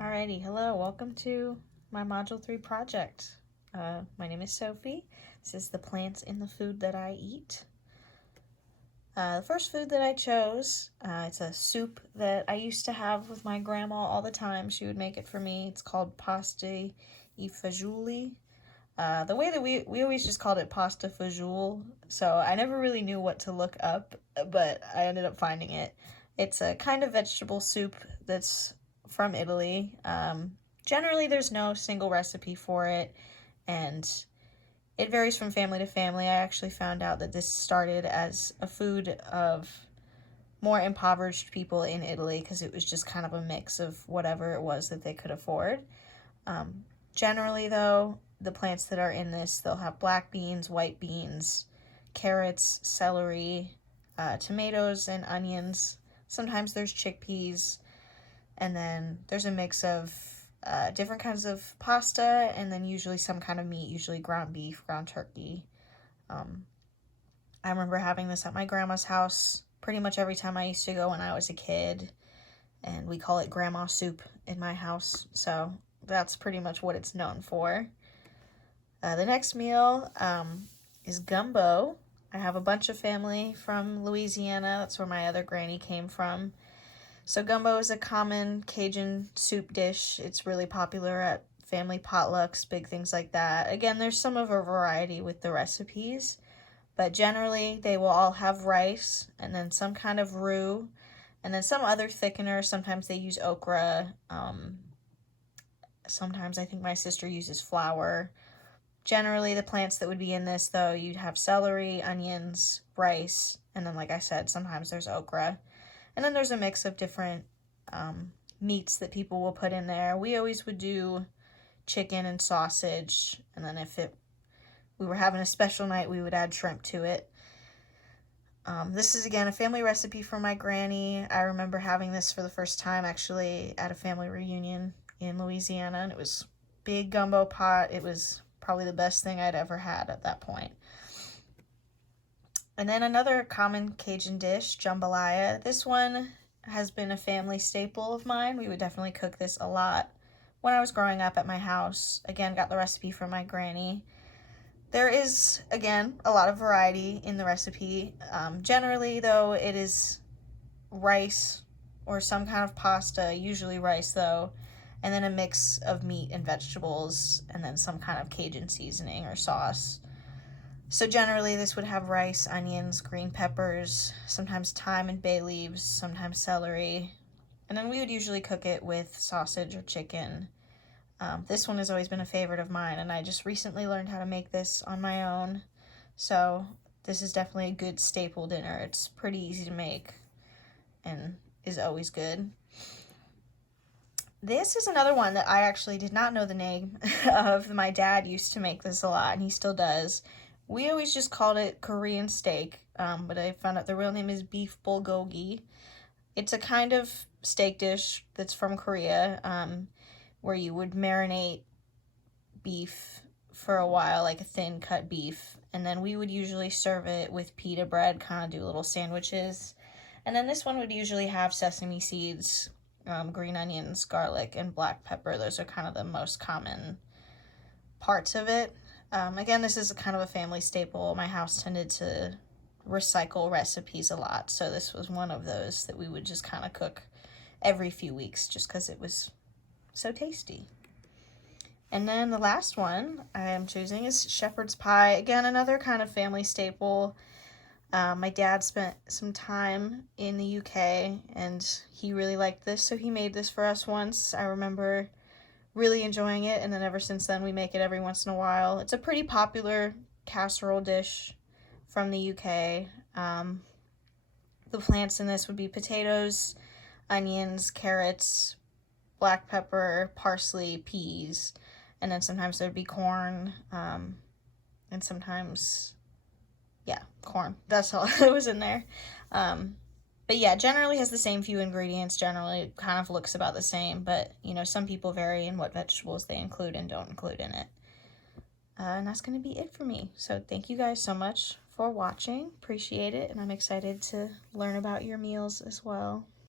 Alrighty, hello, welcome to my Module 3 project. My name is Sophie. This is the plants in the food that I eat. The first food that I chose, it's a soup that I used to have with my grandma all the time. She would make it for me. It's called pasta e fagioli. The way that we always just called it pasta fagioli, so I never really knew what to look up, but I ended up finding it. It's a kind of vegetable soup that's from Italy. Generally, there's no single recipe for it, and it varies from family to family. I actually found out that this started as a food of more impoverished people in Italy because it was just kind of a mix of whatever it was that they could afford. Generally, though, the plants that are in this, they'll have black beans, white beans, carrots, celery, tomatoes, and onions. Sometimes there's chickpeas, and then there's a mix of different kinds of pasta, and then usually some kind of meat, usually ground beef, ground turkey. I remember having this at my grandma's house pretty much every time I used to go when I was a kid, and we call it grandma soup in my house, so that's pretty much what it's known for. The next meal is gumbo. I have a bunch of family from Louisiana. That's where my other granny came from. So gumbo is a common Cajun soup dish. It's really popular at family potlucks, big things like that. Again, there's some of a variety with the recipes, but generally they will all have rice and then some kind of roux and then some other thickener. Sometimes they use okra. Sometimes I think my sister uses flour. Generally, the plants that would be in this, though, you'd have celery, onions, rice, and then, like I said, sometimes there's okra. And then there's a mix of different meats that people will put in there. We always would do chicken and sausage, and then if we were having a special night, we would add shrimp to it. This is, again, a family recipe from my granny. I remember having this for the first time, actually, at a family reunion in Louisiana, and it was big gumbo pot. It was probably the best thing I'd ever had at that point. And then another common Cajun dish, jambalaya. This one has been a family staple of mine. We would definitely cook this a lot when I was growing up at my house. Again, got the recipe from my granny. There is, again, a lot of variety in the recipe. Generally, though, it is rice or some kind of pasta, usually rice, though, and then a mix of meat and vegetables, and then some kind of Cajun seasoning or sauce. So generally this would have rice, onions, green peppers, sometimes thyme and bay leaves, sometimes celery, and then we would usually cook it with sausage or chicken. This one has always been a favorite of mine, and I just recently learned how to make this on my own, so this is definitely a good staple dinner. It's pretty easy to make and is always good. This is another one that I actually did not know the name of. My dad used to make this a lot, and he still does. We always just called it Korean steak, but I found out the real name is beef bulgogi. It's a kind of steak dish that's from Korea, where you would marinate beef for a while, like a thin cut beef, and then we would usually serve it with pita bread, kind of do little sandwiches. And then this one would usually have sesame seeds, green onions, garlic, and black pepper. Those are kind of the most common parts of it. Again, this is kind of a family staple. My house tended to recycle recipes a lot, so this was one of those that we would just kind of cook every few weeks just because it was so tasty. And then the last one I am choosing is shepherd's pie. Again, another kind of family staple. My dad spent some time in the UK, and he really liked this, so he made this for us once. I remember really enjoying it, and then ever since then we make it every once in a while. It's a pretty popular casserole dish from the UK. The plants in this would be potatoes, onions, carrots, black pepper, parsley, peas, and then sometimes there'd be corn, and sometimes, yeah, corn. That's all that was in there. But yeah, generally has the same few ingredients. Generally kind of looks about the same, but you know, some people vary in what vegetables they include and don't include in it. And that's going to be it for me. So thank you guys so much for watching. Appreciate it, and I'm excited to learn about your meals as well.